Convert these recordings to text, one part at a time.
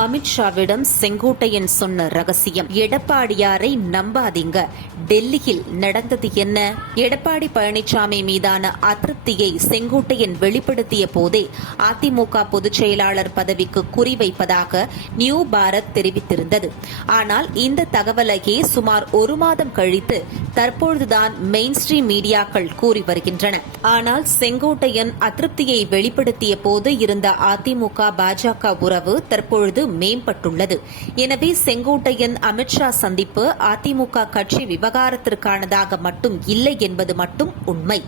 அமித்ஷாவிடம் செங்கோட்டையன் சொன்ன ரகசியம். எடப்பாடியாரை நம்பாதீங்க. டெல்லியில் நடந்தது என்ன? எடப்பாடி பழனிசாமி மீதான அதிருப்தியை செங்கோட்டையன் வெளிப்படுத்திய போதே அதிமுக பொதுச் செயலாளர் பதவிக்கு குறிவைப்பதாக நியூ பாரத் தெரிவித்திருந்தது. ஆனால் இந்த தகவலையே சுமார் ஒரு மாதம் கழித்து தற்பொழுதுதான் மெயின் ஸ்ட்ரீம் மீடியாக்கள் கூறி வருகின்றன. ஆனால் செங்கோட்டையன் அதிருப்தியை வெளிப்படுத்திய போது இருந்த அதிமுக பாஜக உறவு தற்பொழுது மேம்பட்டுள்ளது. எனவே செங்கோட்டையன் அமித்ஷா சந்திப்பு அதிமுக கட்சி விவகாரத்திற்கானதாக மட்டும் இல்லை என்பது மட்டும் உண்மை.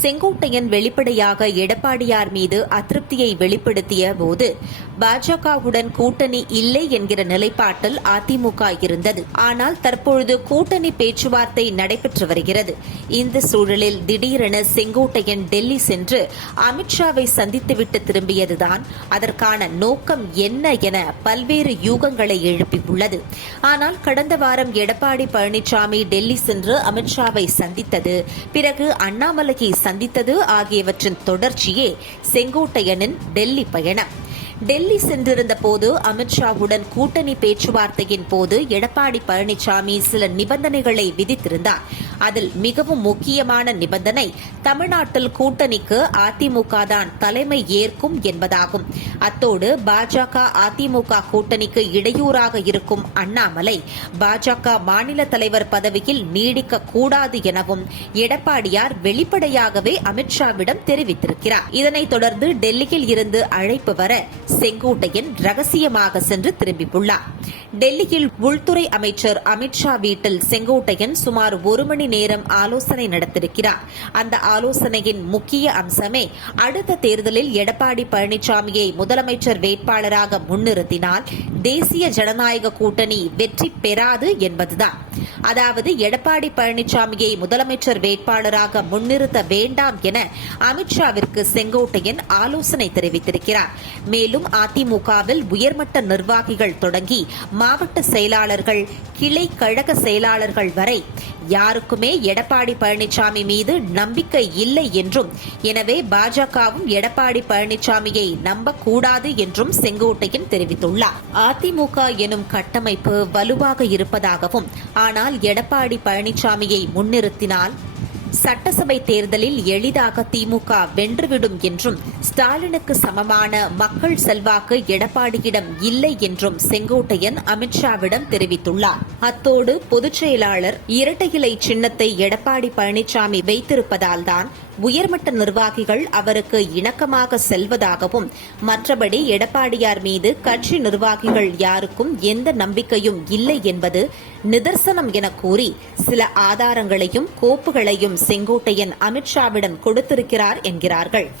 செங்கோட்டையன் வெளிப்படையாக எடப்பாடியார் மீது அதிருப்தியை வெளிப்படுத்திய போது பாஜகவுடன் கூட்டணி இல்லை என்கிற நிலைப்பாட்டில் அதிமுக இருந்தது. ஆனால் தற்பொழுது கூட்டணி பேச்சுவார்த்தை நடைபெற்று வருகிறது. இந்த சூழலில் திடீரென செங்கோட்டையன் டெல்லி சென்று அமித்ஷாவை சந்தித்துவிட்டு திரும்பியதுதான் அதற்கான நோக்கம் என்ன என பல்வேறு யூகங்களை எழுப்பியுள்ளது. ஆனால் கடந்த வாரம் எடப்பாடி பழனிசாமி டெல்லி சென்று அமித்ஷாவை சந்தித்தது பிறகு அண்ணாமலையை சந்தித்தது ஆகியவற்றின் தொடர்ச்சியே செங்கோட்டையனின் டெல்லி பயணம். டெல்லி சென்றிருந்த போது அமித்ஷாவுடன் கூட்டணி பேச்சுவார்த்தையின் போது எடப்பாடி பழனிசாமி சில நிபந்தனைகளை விதித்திருந்தார். அதில் மிகவும் முக்கியமான நிபந்தனை தமிழ்நாட்டில் கூட்டணிக்கு அதிமுக தான் தலைமை ஏற்கும் என்பதாகும். அத்தோடு பாஜக அதிமுக கூட்டணிக்கு இடையூறாக இருக்கும் அண்ணாமலை பாஜக மாநில தலைவர் பதவியில் நீடிக்க கூடாது எனவும் எடப்பாடியார் வெளிப்படையாகவே அமித்ஷாவிடம் தெரிவித்திருக்கிறார். இதனைத் தொடர்ந்து டெல்லியில் இருந்து அழைப்பு வர செங்கோட்டையன் ரகசியமாக சென்று திரும்பியுள்ளார். டெல்லியில் உள்துறை அமைச்சர் அமித்ஷா வீட்டில் செங்கோட்டையன் சுமார் ஒரு மணி நேரம் ஆலோசனை நடத்திருக்கிறார். அந்த ஆலோசனையின் முக்கிய அம்சமே அடுத்த தேர்தலில் எடப்பாடி பழனிசாமியை முதலமைச்சர் வேட்பாளராக முன்னிறுத்தினால் தேசிய ஜனநாயக கூட்டணி வெற்றி பெறாது என்பதுதான். அதாவது எடப்பாடி பழனிசாமியை முதலமைச்சர் வேட்பாளராக முன்னிறுத்த வேண்டாம் என அமித்ஷாவிற்கு செங்கோட்டையன் ஆலோசனை தெரிவித்திருக்கிறார். மேலும் அதிமுகவில் உயர்மட்ட நிர்வாகிகள் தொடங்கி மாவட்ட செயலாளர்கள் கிளை கழக செயலாளர்கள் வரை யாருக்குமே எடப்பாடி பழனிசாமி மீது நம்பிக்கை இல்லை என்றும் எனவே பாஜகவும் எடப்பாடி பழனிசாமியை நம்பக்கூடாது என்றும் செங்கோட்டையன் தெரிவித்துள்ளார். அதிமுக எனும் கட்டமைப்பு வலுவாக இருப்பதாகவும் ஆனால் எடப்பாடி பழனிசாமியை முன்னிறுத்தினால் சட்டசபை தேர்தலில் எளிதாக திமுக வென்றுவிடும் என்றும் ஸ்டாலினுக்கு சமமான மக்கள் செல்வாக்கு எடப்பாடியிடம் இல்லை என்றும் செங்கோட்டையன் அமித்ஷாவிடம் தெரிவித்துள்ளார். அத்தோடு பொதுச் செயலாளர் இரட்டை இலை சின்னத்தை எடப்பாடி பழனிசாமி வைத்திருப்பதால்தான் உயர்மட்ட நிர்வாகிகள் அவருக்கு இணக்கமாக செல்வதாகவும் மற்றபடி எடப்பாடியார் மீது கட்சி நிர்வாகிகள் யாருக்கும் எந்த நம்பிக்கையும் இல்லை என்பது நிதர்சனம் என கூறி சில ஆதாரங்களையும் கோப்புகளையும் செங்கோட்டையன் அமித்ஷாவிடம் கொடுத்திருக்கிறார் என்கிறார்கள்.